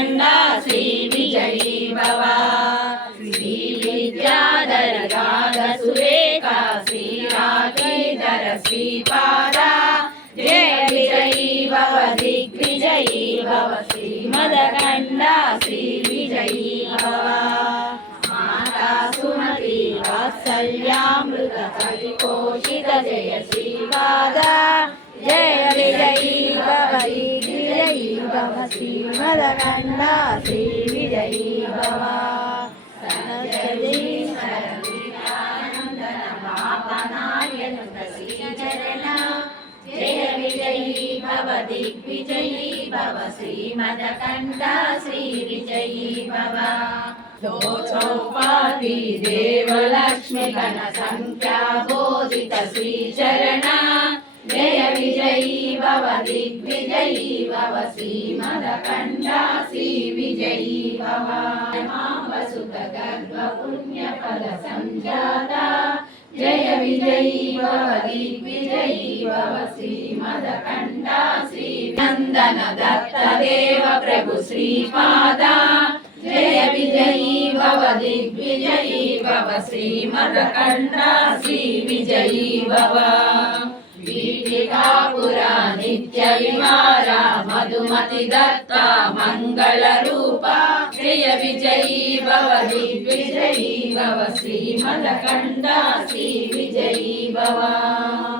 मदकण्डा श्री विजयी भव श्री विद्याधर गाधसुरेखा श्रीराधीधर श्रीपादा जय विजयी भव दिग्विजयी भव श्री मदकण्डा श्री विजयी भव माता सुमति वात्सल्यामृत परिपोषित जय श्रीपादा जय विजयी भव दिग्विजयी भव श्री मदकण्डा श्री विजयी भव जय विजयी भव दिग्विजयी भव श्री मदकण्डा श्री विजयी भव चौपाती देवलक्ष्मी गण संख्या बोधित श्री चरणा जय विजयी भव दिग्विजयी भव श्री मदकण्डा श्री विजयी भव वसुत गर्भ पुण्य फल संजाता जय विजयी भव दिग्विजयी भव श्री मदकण्डा श्री नंदन दत्त देव प्रभु श्रीपादा जय विजयी भव दिग्विजयी भव श्री मदकण्डा श्री विजयी भव पीठिकापुरा नित्य विहारा मधुमति दत्ता मंगल रूपा जय विजयी भव दिग्विजयी भव श्री मदकण्डा श्री विजयी भव।